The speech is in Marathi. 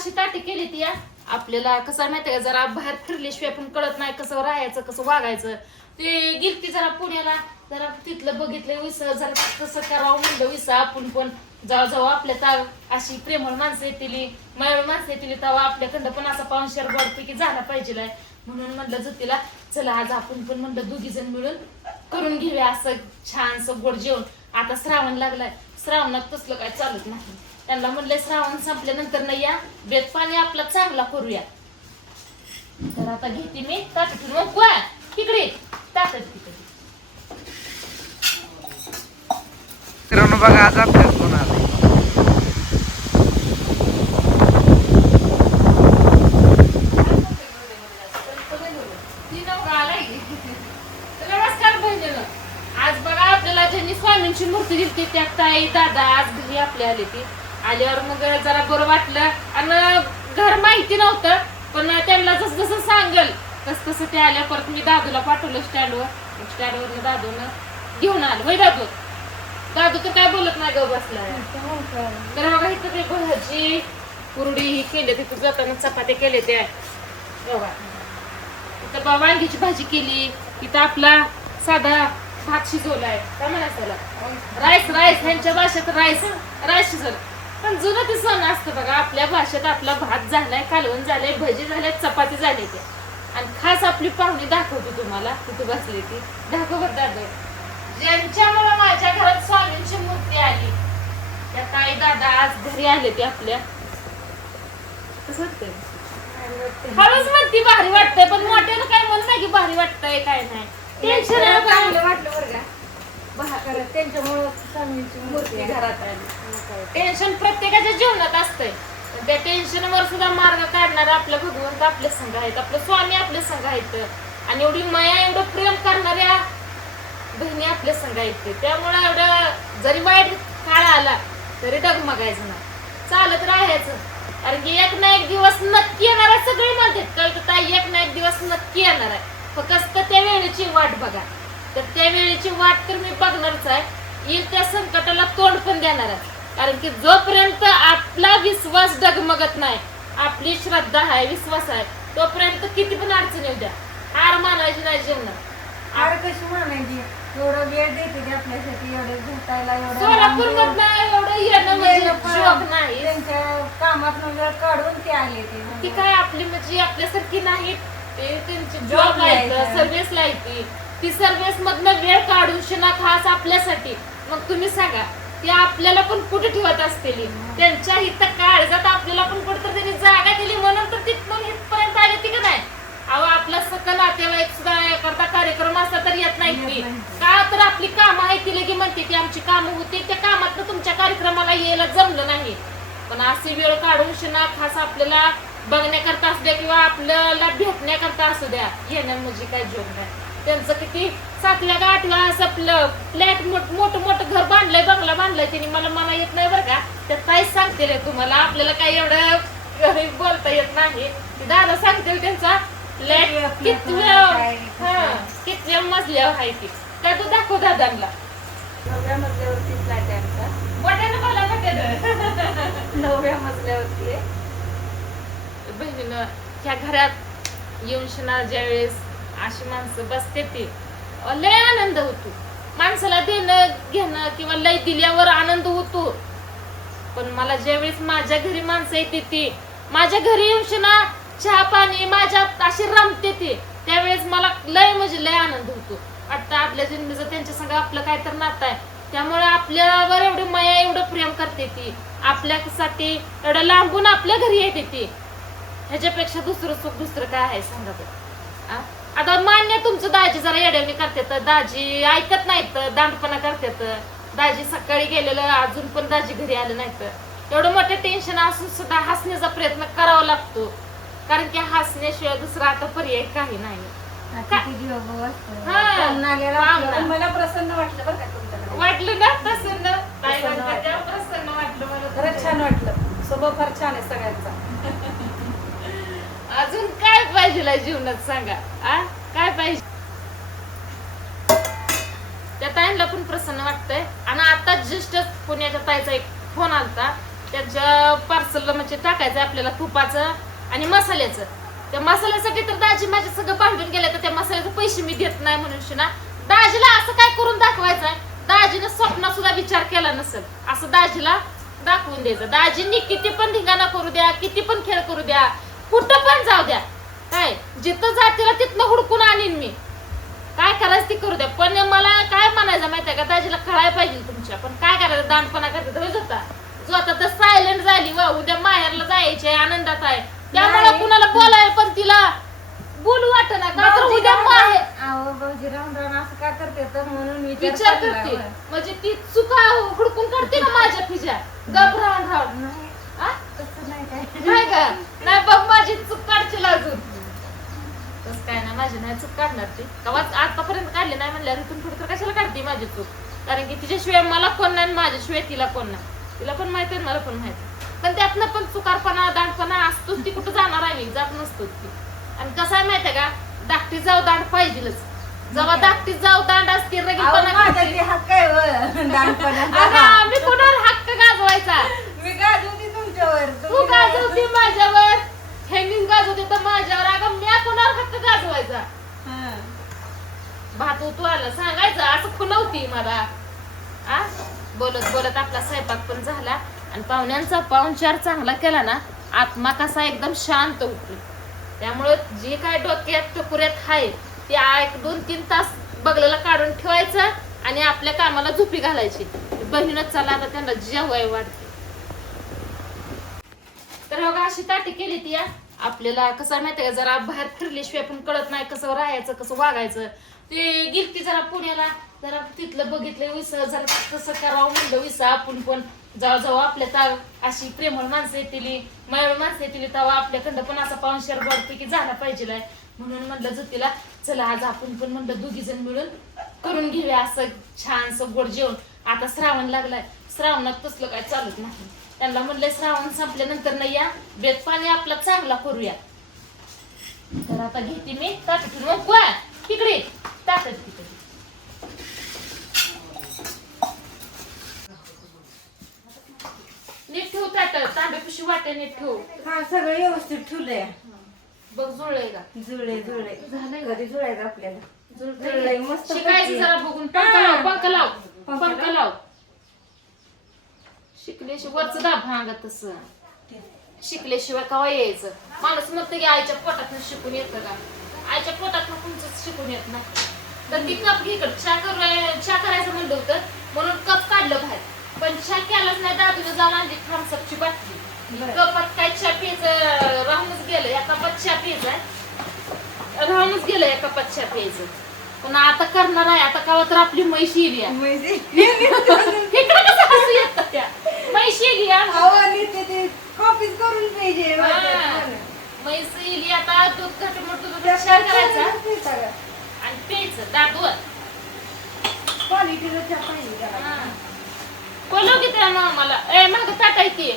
अशी ताटी केली ती आपल्याला कसं माहितीये का, जरा बाहेर फिरल्याशिवाय पण कळत नाही कसं राहायचं कसं वागायचं. ते गेलती जरा पुण्याला, जरा तिथलं बघितलं विसर, जरा कसं करावं म्हणलं विसर. आपण पण जेव्हा आपल्या अशी प्रेमळ माणसं येतील, मायाळू माणसं येतील, तेव्हा आपल्याकडं पण असा पाहुणचार बऱ्यापैकी झाला पाहिजे. म्हणून म्हणलं ज्योतीला चला आज आपण पण म्हणलं दोघी जण मिळून करून घेऊया असं छानसं गोड जेवण. आता श्रावण लागलाय, श्रावणात तसलं काय चालत नाही. त्यांना म्हणलं श्रावण संपल्यानंतर नाही या बेत पाणी आपला चांगला करूया. तर आता घेते मी ताटातून मग तिकडे ताटत तिकडे. मित्रांनो बघा आज आपल्याला कोण आलाय. नमस्कार बहिणीनं. आज बघा आपल्याला ज्यांनी स्वामींची मूर्ती दिली त्या ताई दादा आज घरी आपल्या आले. ती आल्यावर मग जरा बरं वाटलं आणि घर माहिती नव्हतं, पण त्यांना जसं जसं सांगल तसं तसं ते आल्या. परत मी दादूला पाठवलं स्टँडवर दादून घेऊन आलं. वय दादू तर काय बोलत नाही ग बसला. तर बघा इथं ते भाजी कुरडी ही केली, तिथं जाताना चपात्या केले त्या बघा. इथं वांगीची भाजी केली, इथं आपला साधा भात शिजवलाय. काय म्हणायचं त्याला राईस ह्यांच्या भाषेत राईस शिजवलं. पण जुनं ते सण असतं बघा. आपल्या भाषेत आपला भात झालाय, कालवण झालंय, भजी झाले, चपाती झाली ते. आणि खास आपली पाहुणी दाखवते तुम्हाला, तिथे बसली ती दाखवत दादा ज्यांच्यामुळे माझ्या घरात स्वामींची मूर्ती आली त्या ताई दादा आज घरी आले ते आपल्या. कसं वाटतंय? हळूच म्हणती भारी वाटतंय, पण मोठ्यानं काय म्हणत नाही की भारी वाटतंय काय नाही. टेन्शन वाटलं बरं का, त्यांच्यामुळं स्वामींची मूर्ती घरात आली. टेन्शन प्रत्येकाच्या जीवनात असतंय. त्या टेन्शनवर सुद्धा मार्ग काढणारा आपला भगवंत आपल्या संघ आहेत, आपले स्वामी आपल्या संघ आहेत. आणि एवढी माया एवढं प्रेम करणाऱ्या बहिणी आपल्या संघ आहेत. त्यामुळे एवढं जरी वाईट काळ आला तरी डगमगायचं नाही, चालत राहायचं. कारण की एक ना एक दिवस नक्की येणार आहे. सगळे म्हणतात कळतं ताई एक ना एक दिवस नक्की येणार आहे, फक्त त्या वेळेची वाट बघा. तर त्या वेळेची वाट तर मी बघणारच आहे. येईल त्या संकटाला तोंड पण देणार आहे. कारण की जोपर्यंत आपला विश्वास डगमगत नाही, आपली श्रद्धा आहे, विश्वास आहे, तोपर्यंत किती पण अडचण येऊ द्या, हार मानायची नाही जीवनात. हार कशी म्हणायची, एवढं वेळ देते ते आपल्यासाठी, एवढं भेटायला, सोलापूर मधलं एवढं येणं म्हणजे शोक नाही. त्यांच्या कामात वेळ काढून ते आले. ती काय आपली म्हणजे आपल्यासारखी नाही, ते त्यांची जॉब लायचं, सर्व्हिस लायती. ती सर्व्हिस मधनं वेळ काढून शिना खास आपल्यासाठी. मग तुम्ही सांगा ती आपल्याला पण कुठे ठेवत असतील. त्यांच्या इथं काळजात आपल्याला पण कुठेतरी त्यांनी जागा दिली म्हणून तर तिथून इथपर्यंत आली ती का नाही. अहो आपला सकल नातेवाईक सुद्धा करता कार्यक्रम असता तर येत नाही का, तर आपली कामं आहे ती लगी म्हणते की आमची कामं होती, त्या कामात तुमच्या कार्यक्रमाला यायला जमलं नाही. पण अशी वेळ काढून शिना खास आपल्याला बघण्याकरता असू द्या किंवा आपल्याला भेटण्याकरता असू द्या येणं म्हणजे काय जोक नाही. त्यांचं किती 7व्या का 8व्या असं फ्लॅट मोठं घर बांधलंय, बंगला बांधलाय त्यांनी. मला येत नाही बरं का, त्या ताईच सांगते तुम्हाला. आपल्याला काही एवढं बोलता येत नाही. दादा सांगते त्यांचा फ्लॅट कितव्या मजल्यावर आहे ती. काय तू दाखव दादांना. 9व्या मजल्यावरती फ्लॅट आहे आमचा. मोठ्यानं बोला मोठ्यानं. 9व्या मजल्यावरती आहे. बहिणीनं ह्या घरात येऊन शिना ज्यावेळेस अशी माणसं बसते ती लय आनंद होतो. माणसाला देणं घेणं किंवा लय दिल्यावर आनंद होतो. पण मला ज्यावेळेस माझ्या घरी माणसं येते ती माझ्या घरी येऊन शिना चहा पाणी माझ्या अशी रमते ती, त्यावेळेस मला लय म्हणजे लय आनंद होतो. वाटतं आपल्या जन्मीचं त्यांच्या संग आपलं काय तर नातं आहे. त्यामुळे आपल्यावर एवढी माया एवढं प्रेम करते ती, आपल्यासाठी एवढं लांबून आपल्या घरी येते ती. ह्याच्यापेक्षा दुसरं सुख दुसरं काय आहे सांगा बरं. आता मान्य तुमचं दाजी जरा येड्यावणी करतात, दाजी ऐकत नाहीत, दांडपणा करतात. दाजी सकाळी गेलेलं अजून पण दाजी घरी आलं नाहीत. एवढं मोठं टेन्शन असून सुद्धा हसण्याचा प्रयत्न करावा लागतो. कारण की हसण्याशिवाय दुसरा आता पर्याय काही नाही. मला प्रसन्न वाटलं बरं का तुमच्याकडे. वाटलं ना प्रसन्न प्रसन्न वाटलं मला. खरंच छान वाटलं. स्वभाव फार छान आहे सगळ्यांचा. अजून काय पाहिजे जीवनात सांगा. काय पाहिजे. त्या ताईंना पण प्रसन्न वाटतंय. आणि आता जस्ट पुण्याच्या ताईचा एक फोन आलता त्यांच्या पार्सल म्हणजे टाकायचं आपल्याला तुपाचं आणि मसाल्याचं. त्या मसाल्यासाठी तर दाजी माझ्या सगळं भांडून गेलं, तर त्या मसाल्याचे पैसे मी देत नाही म्हणून ना दाजीला असं काय करून दाखवायचंय. दाजीनं स्वप्नात सुद्धा विचार केला नसेल असं दाजीला दाखवून द्यायचं. दाजींनी किती पण धिंगाणा करू द्या, किती पण खेळ करू द्या, कुठं पण जाऊ द्या, काय जिथं जातीला तिथनं हुडकून आणीन मी, काय करायचं ती करू द्या. पण मला काय म्हणायचं माहितीये का, दाजीला कळायला पाहिजे तुमच्या. पण काय करायचं, दांडपणा करतात होय स्वतः तर सायलेंट झाली वा, उद्या माहेरला जायचे आनंदात आहे, त्यामुळे कुणाला बोलायला पण तिला बोलू वाटना का, तर उद्या माहेर अहो भाऊजी राम राम असं का करते तर म्हणून विचार करते. म्हणजे ती चुका हुडकून काढते ना माझ्या फिजा, गप राहून राहून. हा? तसं नाही काय नाही का, नाही बघ माझी चूक काढची अजून. तसं काय ना, माझी नाही चूक काढणार ती, कवा आतापर्यंत काढली नाही म्हणल्यावर इथून पुढे तर कशाला काढते माझी चूक. कारण की तिच्याशिवाय मला कोण नाही, माझ्याशिवाय तिला कोण नाही. तिला पण माहिती आहे, मला पण माहिती. पण त्यातनं पण चुकारपणा दांडपणा असतोच. ती कुठं जाणार आहे, मी जात नसतो ती. आणि कसं आहे माहितीये का, धाकटीत जाऊ दांड पाहिजेलच. जेव्हा धाकटीत जाऊ दांड असते रगीपणा करते. हक्क आहे अगं, आम्ही कुणावर हक्क गाजवायचा. मी गाजवते तुमच्यावर, तू गाजवते माझ्यावर, हेमिंग गाजवते तर माझ्यावर. अगं मी कुणावर हक्क गाजवायचा. भात उतू आला सांगायचं असं खुनवती मला. आ बोलत बोलत आपला स्वयंपाक पण झाला आणि पाहुण्यांचा पाहुणचार चांगला केला ना, आत्मा कसा एकदम शांत होतो. त्यामुळे जे काय डोक्यात टकुऱ्यात आहे ते 1-2-3 तास बगलेला काढून ठेवायचं आणि आपल्या कामाला झोपी घालायची. बहिणीनच चला आता त्यांना जेवाय वाटते. तर बघा अशी ताटी केली ती. आपल्याला कसं माहितीये का, जरा बाहेर फिरल्याशिवाय पण कळत नाही कसं राहायचं, कसं वागायचं. ते गेलती जरा पुण्याला, जरा तिथलं बघितलं विस, जरा कसं करावं म्हणलं विस. आपण पण जेव्हा आपल्या अशी प्रेमळ माणसं येतील, मायाळू माणसं येतील, तेव्हा आपल्याकडं पण असा पाहुणचार वाढते की झाला पाहिजे. म्हणून म्हणलं ज्योतीला चला आज आपण पण म्हणलं 2 जण मिळून करून घेऊया असं छानसं गोड जेवण. आता श्रावण लागलाय, श्रावणात तसलं काय चालत नाही. त्यांना म्हणलं श्रावण संपल्यानंतर नाही या बेत पाणी आपला चांगला करूया. तर आता घेते मी ताटातून, मग गोळा तिकडे ताटात तिकडे. नीट ठेव ताट, तांब्यापाशी वाटे नीट ठेव. हा सगळं व्यवस्थित ठेवलंय. बघ जुळलंय का, जुळे जुळे झालंय कधी जुळायचं आपल्याला. जुळलंय मस्त शिकायचं जरा बघून. पंख लाव. शिकल्याशिवाय वरच दाब भांगत तसं. शिकल्याशिवाय कवा यायचं. माणूस म्हणतं की आईच्या पोटातनं शिकून येतं का, आईच्या पोटातनं तुमचं शिकून येत नाही. तर ती कप घेकडं चहा करायचं म्हणलं होतं म्हणून कप काढलं बाहेर, पण चहा केलाच नाही. दादूला जाऊन आणली थम्सअपची बाटली. कपात काय चहा प्यायचं राहूनच गेलं, एका कपात चहा प्यायचं राहूनच गेलं, एका कपात चहा प्यायचं. पण आता करणार आहे, आता कवा तर आपली म्हैशी येली. इकडं कसं हसू येतं त्या म्हैशी येली. कॉपीच करून पाहिजे. म्हैस येली, आता दूध घटमट दूध चहा करायचा आणि प्यायचं दादूवर. क्वालिटीचा चहा पाहिजे. बोलव की त्या मामाला, ए मागं ताटायची